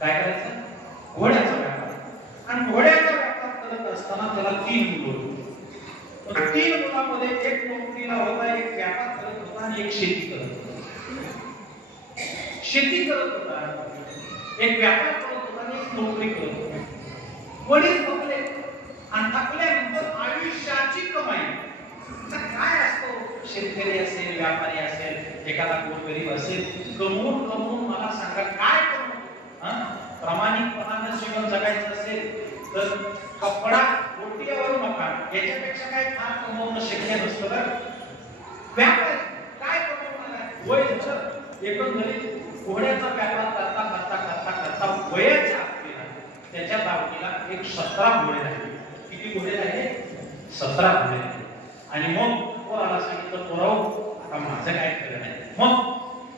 काय करायचं? घोड्याचा व्यापार. आणि घोड्याचा व्यापार करत असताना त्याला 3 मुलं होती. 3 मुलांमध्ये एक नोकरीला होता, एक व्यापार करत होता आणि एक शेती करत होता. शेती करत होता, एक व्यापार करत होता आणि एक नोकरी करत होता. वडील थकले आणि थकल्यानंतर आयुष्याची कमाई. आता काय असतो, शेतकरी असेल, व्यापारी असेल, एखादा गरीब असेल, कमवून कमवून मला सांगा काय करू? प्रामाणिकपणाने जीवन जगायचं असेल तर कपडा रोटीवर मकान याच्यापेक्षा काय फार कमवणं शक्य नसतं का? व्यापार काय कमवणार? वय एकंदरीत घोड्याचा व्यापार करता करता करता करता वयाच्या त्याच्या दावणीला एक 17 घोडे राहिले. किती घोडे राहिले? 17 घोडे राहिले. आणि मग पोराला सांगितलं, पोराव आता माझं काय खरं नाही. मग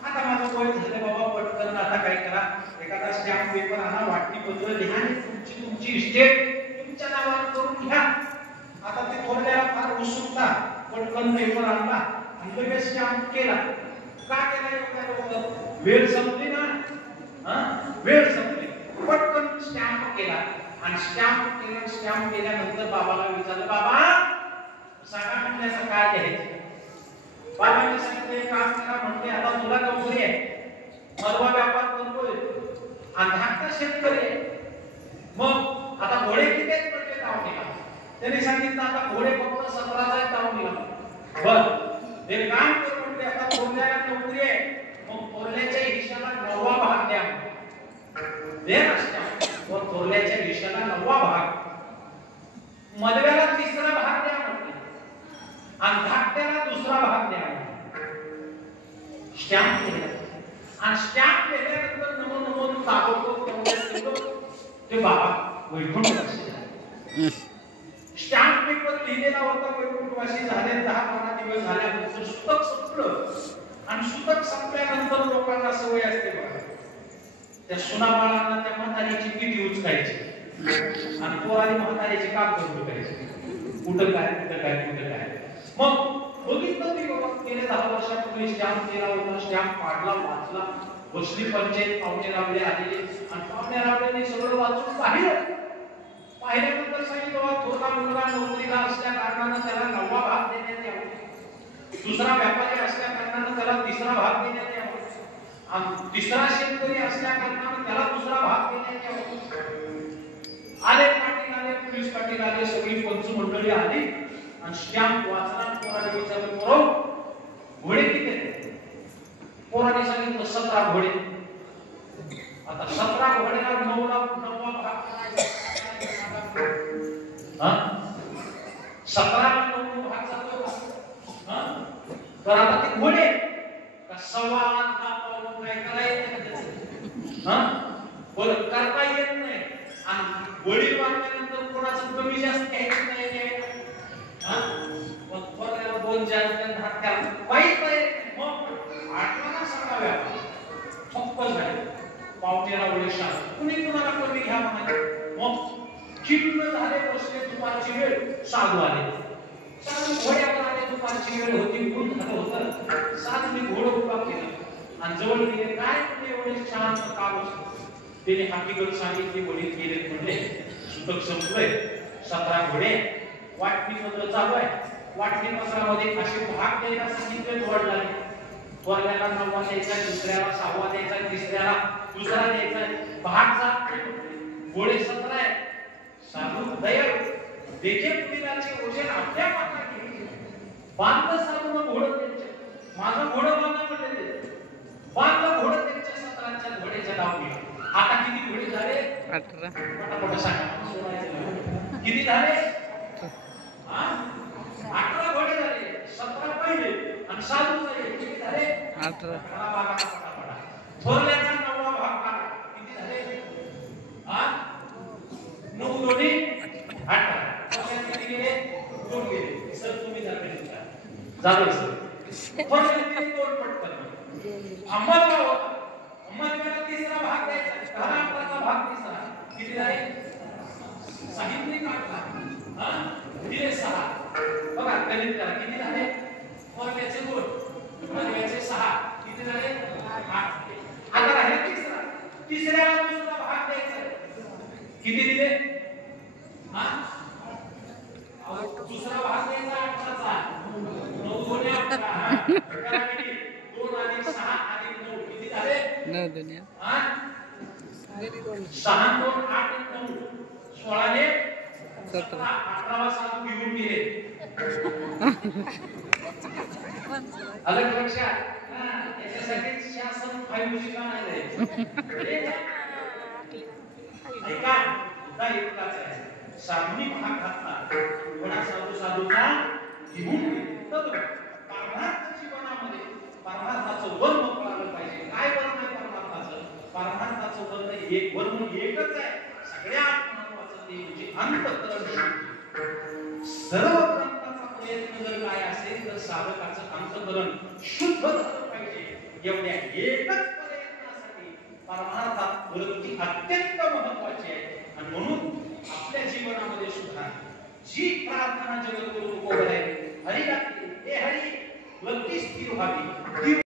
आता माझं वय झालं बाबा, पटकन आता काय करा, एखादा स्टॅम्प पेपर आणा, वाटणी पत्र लिहा आणि तुमची इस्टेट तुमच्या नावावर करून घ्या. आता ते थोरल्याला फार उत्सुकता, पटकन पेपर आणला आणि लगेच स्टॅम्प केला. का केला एवढ्या लवकर? वेळ संपली ना, वेळ संपली. पटकन स्टॅम्प केला आणि स्टॅम्प केल्यानंतर बाबाला विचारलं, बाबा सांगा म्हटल्याचं काय घ्यायचं? बाबांनी सांगितलं, काम करा म्हटले, आता तुला नोकरी आहे, मरवा व्यापार करतोय आणि धाकटा शेतकरी आहे. मग आता घोडे किती आहेत म्हटले दावणीला? त्यांनी सांगितलं आता घोडे फक्त 17 आहेत दावणीला. बर हे काम कर म्हटले, आता थोरल्याला नोकरी आहे, मग थोरल्याच्या हिश्श्याला 9वा भाग द्या. थोरल्याच्या हिश्श्याला 9वा भाग, मधव्याला 3रा भाग द्या म्हटले आणि धाकट्याला 2रा भाग द्या. स्टॅम्प केला आणि स्टॅम्प केल्यानंतर नमो ताबडतोब ते बाबा वैकुंठवासी. स्टॅम्प पेपर लिहिलेला होता, वैकुंठवासी झाले. 10-12 दिवस झाल्यानंतर सुतक संपलं आणि सुतक संपल्यानंतर लोकांना सवय असते बघा, त्या सुनाबाळांना त्या म्हातारीची पिठी उचकायची आणि पोराने म्हातारीची काम करून टाकायची. कुठं काय कुठं काय कुठं काय. मग बघितलं मी बाबा, गेल्या 10 वर्षापूर्वी स्टॅम्प केला होता, स्टॅम्प काढला, वाचला, बसली पंचायत, पाहुणे रावले आलेले आणि पाहुणे रावलेने सगळं वाचून पाहिल्यानंतर सांगितलं, बाबा थोरला मुलगा नोकरीला असल्या कारणानं त्याला 9वा भाग देण्यात यावा, 2रा व्यापारी असल्या कारणानं त्याला 3रा भाग देण्यात यावा आणि 3रा शेतकरी असल्या कारणानं त्याला 2रा भाग देण्यात यावा. आले पाटील आले, पोलीस पाटील आले, सगळी पंच मंडळी आली आणि स्टॅम्प वाचला. पोराने विचारलं, पोरं घोडे किती आहेत? पोराने सांगितलं 17 घोडे. आता 17 घोड्याला 9वा भाग 17ला 9 भाग जातो. तर आता ते घोडे का सव्वा पाऊन काय करायचं? बरं करता येत नाही आणि गोळी मारल्यानंतर कोणाचं कमी जास्त घ्यायचं नाही. मग पोराला 2 जास्त धाकट्या वाईट आहे. मग आठवणा सांगाव्या ठप्प झाले. पावटेला ओळखा कुणी कुणाला कमी घ्या म्हणाले. मग चिन्ह झाले, बसले. दुपारची वेळ, साधू आले. साधू घोड्यावर आले. दुपारची वेळ होती, ऊन झालं होतं. साधूने घोडं उभा केलं आणि जवळ गेले. काय तुम्ही एवढे शांत का बसले? त्याने हकीकत सांगितली. वडील गेले म्हणले, सुतक संपलंय, 17 घोडे, वाटणी पत्र चालू आहे. वाटणी पत्रामध्ये असे भाग द्यायला सांगितले. वडिलांनी वडिलांना 9वा द्यायचा, 2ऱ्याला 6वा द्यायचा, 3ऱ्याला 2रा द्यायचा. भाग जात घोडे 17 आहेत. साधू दयाळू देखे पुरीलाचे ओझे आपल्या माता घ्यायचे. बांधलं साधूनं घोडं त्यांचे. माझं घोडं बांधा म्हणले. बांधलं घोडं त्यांच्या 17च्या घोड्याच्या दावणीला. आता किती घोडे झाले? 18. पटापट सांगा. किती झाले? 18 घोडे झाले. 17 पहिले आणि साधू झाले. किती झाले? 18. थोरल्याचा 9वा भाग काढा. किती झाले? 9 दोन्ही 18. किती गेले? 2 गेले. सर तुम्ही झाले झालं सर. थोरल्याने 2 पटकन. अंमलगाव होता. अंमलगावला 3रा भाग द्यायचा. 10 भाग 3रा. किती झाले? साहित्य काढला. दिले 6. बघा गणित करा. किती झाले? थोरल्याचे 2, मधल्याचे 6. किती झाले? 8. आता राहिला 3रा. 3ऱ्याला 2रा भाग किती दिले? हा? दुसरा भाग द्यायचा 18चा. 9 गुणे 18. हा? करा किती? 2 अधिक 6 अधिक 9 किती झाले? 9 दुनिया. हा? 6 2 8 9 16 ने 17. 18वा साधू घेऊन गेले. अलग लक्षात. याच्यासाठी शासन 5G का नाही द्यायचं? ऐका, मुद्दा एकच आहे. साधूंनी भाग घातला. कोणा साधूचा घेऊन गेले. तर परमार्थ जीवनामध्ये परमार्थाचं वर्म कळालं पाहिजे. काय वर्म आहे परमार्थाचं? परमार्थाचं वर्म एक वर्म एकच आहे. सगळ्यात महत्त्वाचं ते म्हणजे अंतःकरण. सर्व ग्रंथाचा प्रयत्न जर काय असेल तर साधकाचं अंतःकरण शुद्ध झालं पाहिजे. एवढ्या एकच प्रयत्नासाठी परमार्थात वृत्ती अत्यंत महत्त्वाची आहे. आणि म्हणून आपल्या जीवनामध्ये सुद्धा जी प्रार्थना जगद्गुरु उभं आहे, हरी लागते, हे हरी वृत्ती स्थिर व्हावी.